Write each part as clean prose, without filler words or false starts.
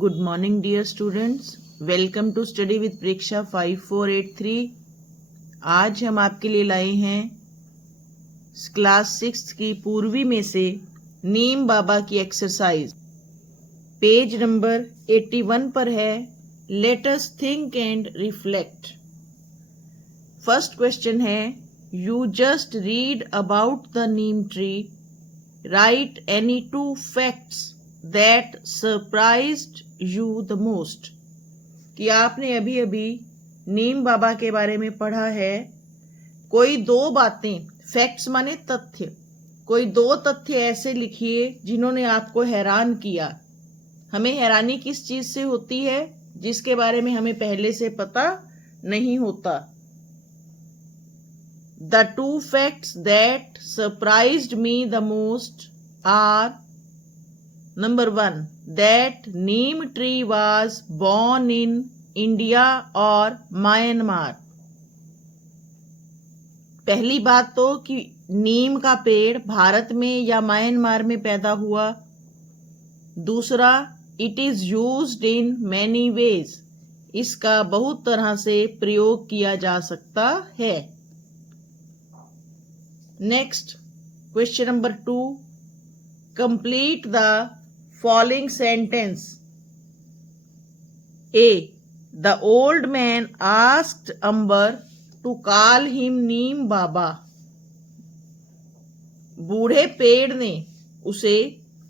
Good morning, dear students. Welcome to Study with Preksha 5483. आज हम आपके लिए लाए हैं क्लास 6 की पूर्वी में से नीम बाबा की एक्सरसाइज। पेज नंबर 81 पर है। Let us think and reflect. First question है, you just read about the neem tree, write any two facts that surprised you the most. कि आपने अभी अभी नीम बाबा के बारे में पढ़ा है। कोई दो बातें, फैक्ट्स माने तथ्य, कोई दो तथ्य ऐसे लिखिए जिन्होंने आपको हैरान किया। हमें हैरानी किस चीज से होती है? जिसके बारे में हमें पहले से पता नहीं होता। The two facts that surprised me the most are, number 1, that neem tree was born in India or Myanmar। पहली बात तो कि नीम का पेड़ भारत में या म्यांमार में पैदा हुआ। दूसरा, it is used in many ways, इसका बहुत तरह से प्रयोग किया जा सकता है। Next, question number 2, complete the following sentence. A, the old man asked Ambar to call him Neem Baba. बूढ़े पेड़ ने उसे,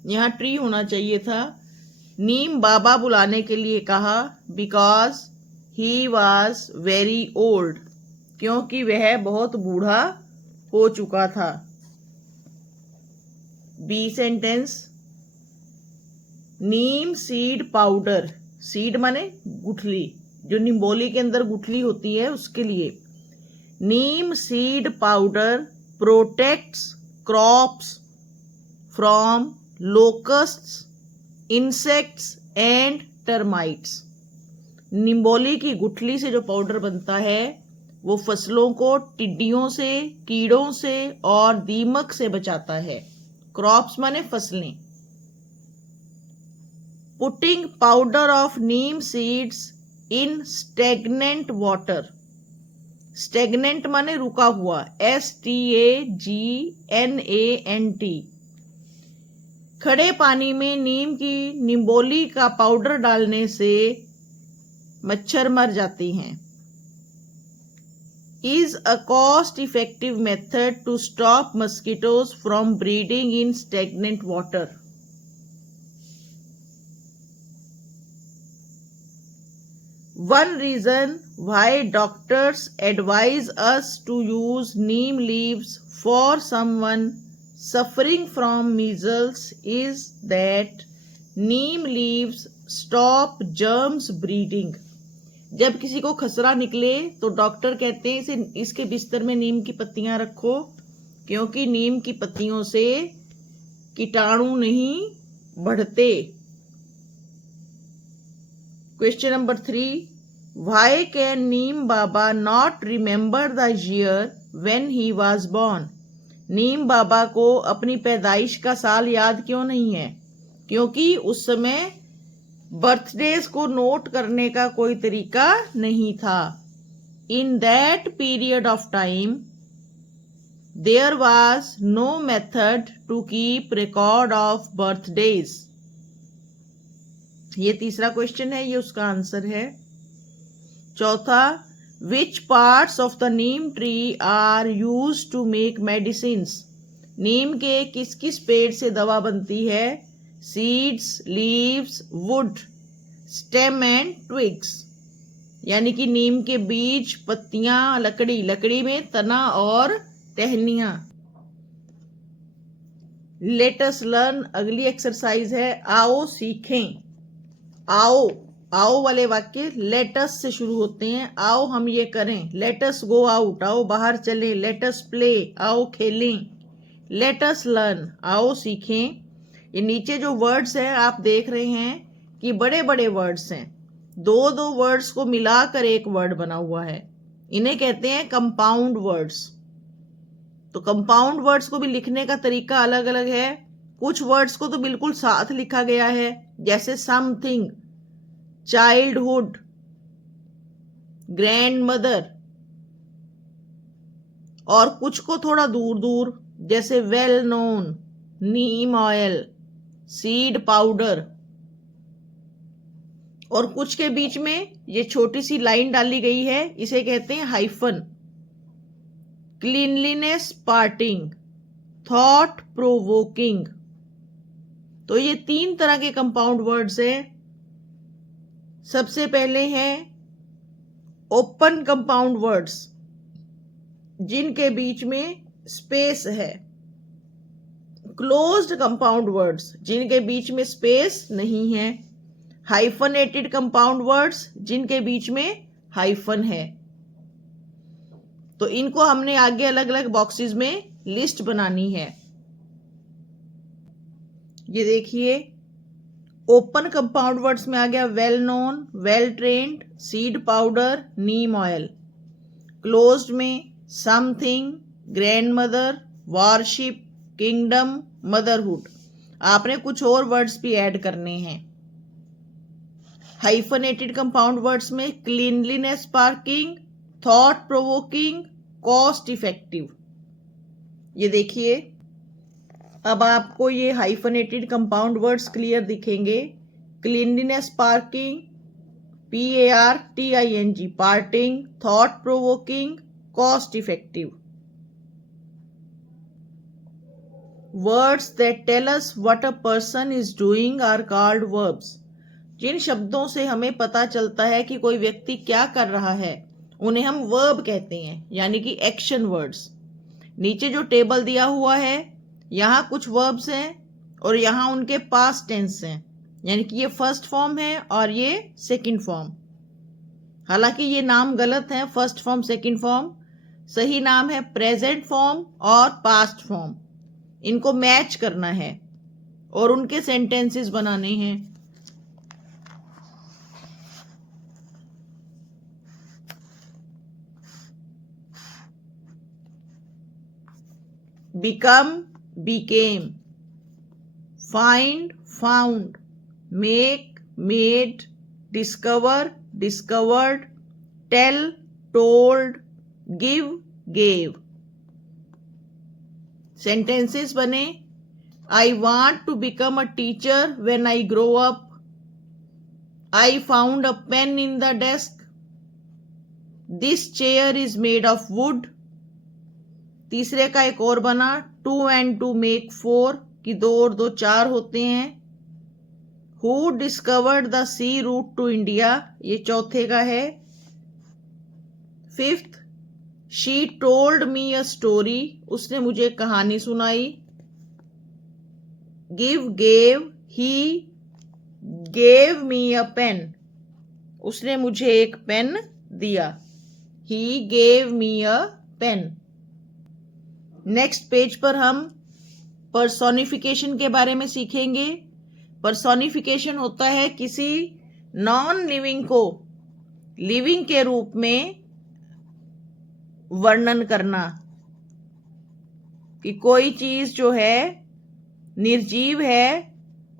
यहां ट्री होना चाहिए था, नीम बाबा बुलाने के लिए कहा, because he was very old, क्योंकि वह बहुत बूढ़ा हो चुका था। बी सेंटेंस, नीम सीड पाउडर, सीड माने गुठली, जो निम्बोली के अंदर गुठली होती है उसके लिए। Neem seed powder protects crops from locusts, insects and termites. निम्बोली की गुठली से जो पाउडर बनता है वो फसलों को टिड्डियों से, कीड़ों से और दीमक से बचाता है। क्रॉप्स माने फसलें। Putting powder of Neem seeds in stagnant water. Stagnant माने रुका हुआ, STAGNANT। खड़े पानी में नीम की निम्बोली का पाउडर डालने से मच्छर मर जाते हैं। Is a cost-effective method to stop mosquitoes from breeding in stagnant water. One reason why doctors advise us to use neem leaves for someone suffering from measles is that neem leaves stop germs breeding. जब किसी को खसरा निकले तो doctor कहते हैं इसके बिस्तर में नीम की पत्तियां रखो, क्योंकि नीम की पत्तियों से कीटाणु नहीं बढ़ते। Question number 3, why can Neem Baba not remember the year when he was born. Neem Baba को अपनी पैदाइश का साल याद क्यों नहीं है? क्योंकि उस समय बर्थडेज को नोट करने का कोई तरीका नहीं था। In that period of time there was no method to keep record of birthdays. ये तीसरा क्वेश्चन है, ये उसका आंसर है। चौथा, which parts of the neem tree are used to make medicines. नीम के किस किस पेड़ से दवा बनती है? Seeds, leaves, wood, stem and twigs. यानी कि नीम के बीज, पत्तियां, लकड़ी, लकड़ी में तना और टहनियां। लेट अस लर्न, अगली एक्सरसाइज है आओ सीखें। आओ, आओ वाले वाक्य लेट अस से शुरू होते हैं। आओ हम ये करें, लेट अस गो आउट, आओ बाहर चलें, लेट अस प्ले, आओ खेलें, लेट अस लर्न, आओ सीखें। ये नीचे जो वर्ड्स हैं आप देख रहे हैं कि बड़े बड़े वर्ड्स हैं, दो दो वर्ड्स को मिलाकर एक वर्ड बना हुआ है। इन्हें कहते हैं कंपाउंड वर्ड्स। तो कंपाउंड वर्ड्स को भी लिखने का तरीका अलग अलग है। कुछ वर्ड्स को तो बिल्कुल साथ लिखा गया है, जैसे समथिंग, चाइल्डहुड, ग्रैंड मदर, और कुछ को थोड़ा दूर दूर जैसे वेल नोन, नीम ऑयल, सीड पाउडर, और कुछ के बीच में ये छोटी सी लाइन डाली गई है, इसे कहते हैं hyphen. Cleanliness parting, thought provoking. तो ये 3 तरह के कंपाउंड वर्ड्स हैं। सबसे पहले हैं ओपन कंपाउंड वर्ड्स, जिनके बीच में स्पेस है। क्लोज्ड कंपाउंड वर्ड्स, जिनके बीच में स्पेस नहीं है। हाइफनेटेड कंपाउंड वर्ड्स, जिनके बीच में हाइफन है। तो इनको हमने आगे अलग अलग बॉक्सेस में लिस्ट बनानी है। ये देखिए, ओपन कंपाउंड वर्ड्स में आ गया well known, well trained, seed powder, neem oil. Closed में something, grand mother, worship, kingdom, motherhood. आपने कुछ और वर्ड्स भी ऐड करने हैं। हाइफनेटेड कंपाउंड वर्ड्स में cleanliness parking, thought provoking, cost effective. ये देखिए, अब आपको ये हाइफनेटेड कंपाउंड वर्ड्स क्लियर दिखेंगे। Cleanliness parking, PARTING, parting, thought provoking, cost effective. Words that tell us what a person is doing are called verbs. जिन शब्दों से हमें पता चलता है कि कोई व्यक्ति क्या कर रहा है, उन्हें हम वर्ब कहते हैं, यानी कि एक्शन वर्ड्स। नीचे जो टेबल दिया हुआ है, यहाँ कुछ वर्ब्स हैं और यहाँ उनके पास्ट टेंस हैं, यानी कि ये फर्स्ट फॉर्म है और ये सेकंड फॉर्म। हालांकि ये नाम गलत है, फर्स्ट फॉर्म सेकंड फॉर्म। सही नाम है प्रेजेंट फॉर्म और पास्ट फॉर्म। इनको मैच करना है और उनके सेंटेंसेस बनाने हैं। become, became, find, found, make, made, discover, discovered, tell, told, give, gave। sentences बने। I want to become a teacher when I grow up. I found a pen in the desk. This chair is made of wood. तीसरे का एक और बना, 2 and 2 make 4, कि 2 और 2 4 होते हैं। Who discovered the sea route to India, ये चौथे का है। 5th, she told me a story, उसने मुझे कहानी सुनाई। Give, gave, he gave me a pen, उसने मुझे एक पेन दिया। He gave me a pen। Next page पर हम पर्सोनिफिकेशन के बारे में सीखेंगे। पर्सोनिफिकेशन होता है किसी नॉन लिविंग को लिविंग के रूप में वर्णन करना, कि कोई चीज जो है निर्जीव है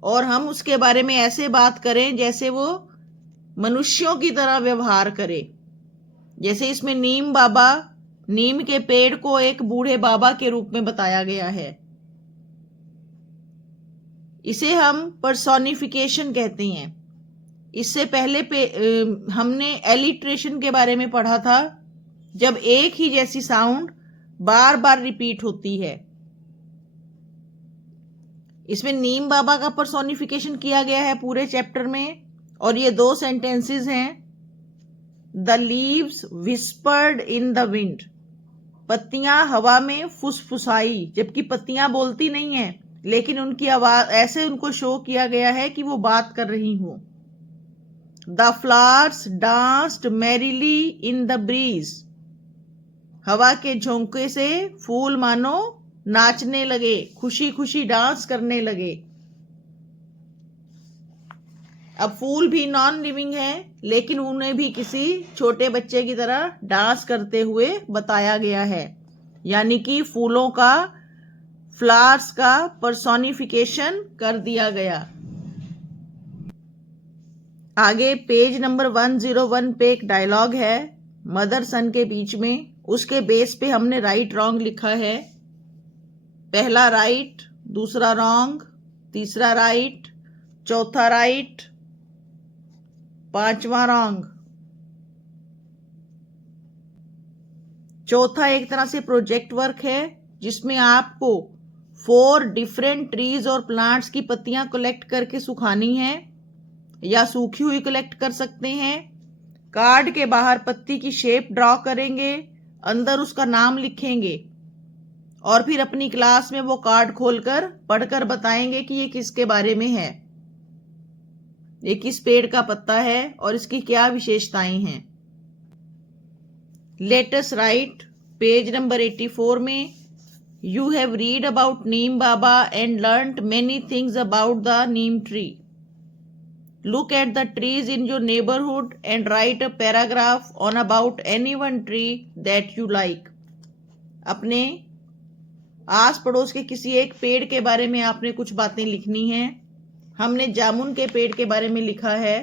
और हम उसके बारे में ऐसे बात करें जैसे वो मनुष्यों की तरह व्यवहार करे। जैसे इसमें नीम बाबा, नीम के पेड़ को एक बूढ़े बाबा के रूप में बताया गया है। इसे हम पर्सोनिफिकेशन कहते हैं। इससे पहले हमने एलिट्रेशन के बारे में पढ़ा था, जब एक ही जैसी साउंड बार बार रिपीट होती है। इसमें नीम बाबा का पर्सोनिफिकेशन किया गया है पूरे चैप्टर में, और ये 2 सेंटेंसेस हैं। The leaves whispered in the wind, पत्तियां हवा में फुसफुसाई, जबकि पत्तियां बोलती नहीं है, लेकिन उनकी आवाज ऐसे उनको शो किया गया है कि वो बात कर रही हो। The flowers danced merrily in the breeze, हवा के झोंके से फूल मानो नाचने लगे, खुशी खुशी डांस करने लगे। अब फूल भी नॉन लिविंग है, लेकिन उन्हें भी किसी छोटे बच्चे की तरह डांस करते हुए बताया गया है, यानी कि फूलों का, फ्लावर्स का पर्सोनिफिकेशन कर दिया गया। आगे पेज नंबर 101 पे एक डायलॉग है मदर सन के बीच में, उसके बेस पे हमने राइट रॉन्ग लिखा है। पहला राइट, दूसरा रॉन्ग, तीसरा राइट, चौथा राइट, पांचवा रॉन्ग। चौथा एक तरह से प्रोजेक्ट वर्क है जिसमें आपको 4 डिफरेंट ट्रीज और प्लांट्स की पत्तियां कलेक्ट करके सुखानी है या सूखी हुई कलेक्ट कर सकते हैं। कार्ड के बाहर पत्ती की शेप ड्रॉ करेंगे, अंदर उसका नाम लिखेंगे और फिर अपनी क्लास में वो कार्ड खोलकर पढ़कर बताएंगे कि ये किसके बारे में है, ये किस पेड़ का पत्ता है और इसकी क्या विशेषताएं हैं। Let us right page number 84 में, you have read about Neem Baba and learned many things about the neem tree. Look at the trees in your neighborhood and write a paragraph on about any one tree that you like. अपने आस पड़ोस के किसी एक पेड़ के बारे में आपने कुछ बातें लिखनी हैं। हमने जामुन के पेड़ के बारे में लिखा है,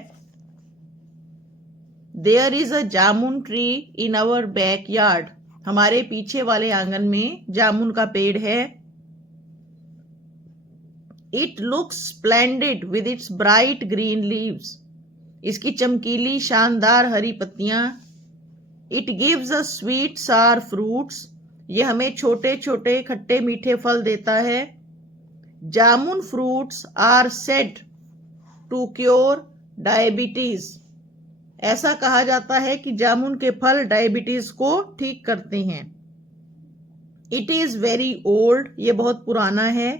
There is a jamun tree in our backyard. हमारे पीछे वाले आंगन में जामुन का पेड़ है। It looks splendid with its bright green leaves. इसकी चमकीली शानदार हरी पत्तियां। It gives us sweet sour fruits. ये हमें छोटे छोटे खट्टे मीठे फल देता है। जामुन fruits are said to cure diabetes. ऐसा कहा जाता है कि जामुन के फल डायबिटीज को ठीक करते हैं। It is very old. ये बहुत पुराना है।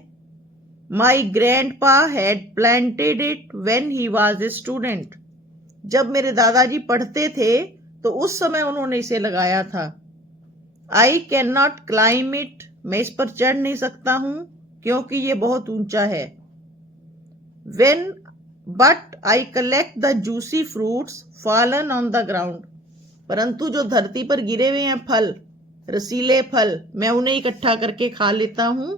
My grandpa had planted it when he was a student. जब मेरे दादाजी पढ़ते थे तो उस समय उन्होंने इसे लगाया था। I cannot climb it. मैं इस पर चढ़ नहीं सकता हूं क्योंकि ये बहुत ऊंचा है। But I collect the juicy fruits fallen on the ground. परंतु जो धरती पर गिरे हुए हैं फल, रसीले फल, मैं उन्हें इकट्ठा करके खा लेता हूं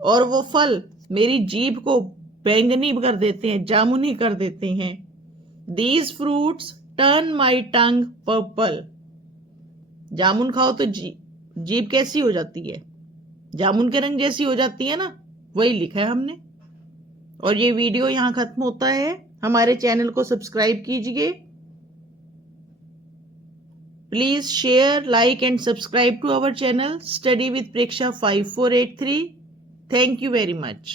और वो फल मेरी जीभ को बैंगनी कर देते हैं, जामुनी कर देते हैं। These fruits turn my tongue purple. जामुन खाओ तो जीभ कैसी हो जाती है, जामुन के रंग जैसी हो जाती है ना, वही लिखा है हमने। और ये वीडियो यहाँ खत्म होता है। हमारे चैनल को सब्सक्राइब कीजिए। Please share, like and subscribe to our channel study with Preksha 5483। Thank you very much.